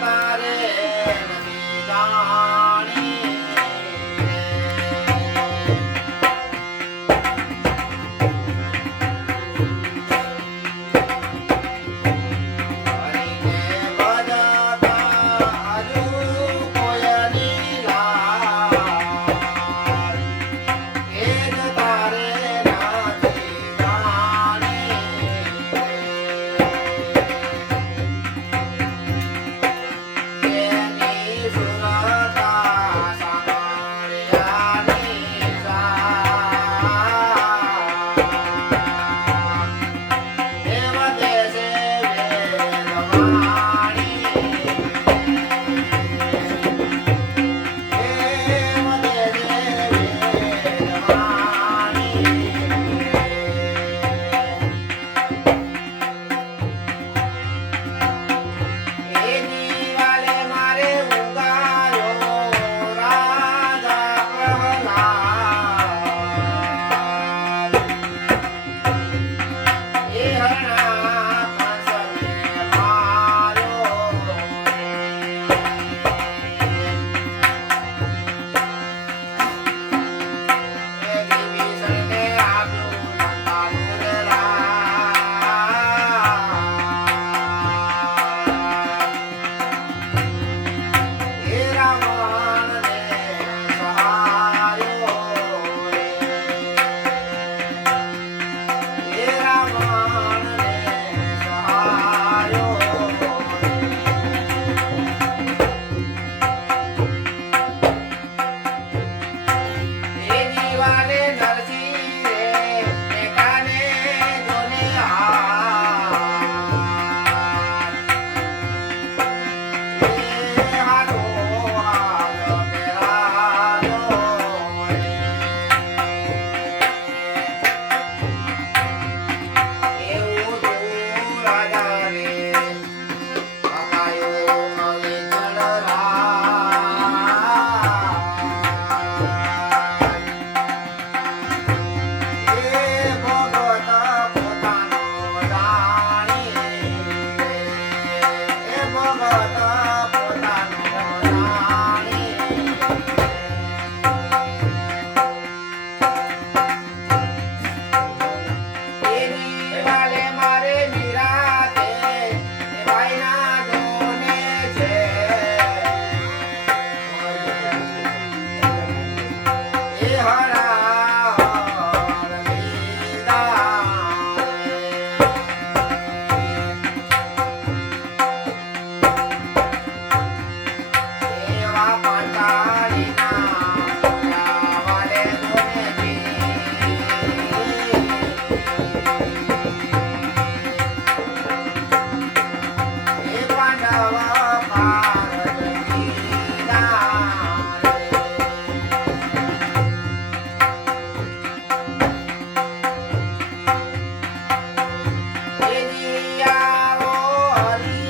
bye Bye. Bali.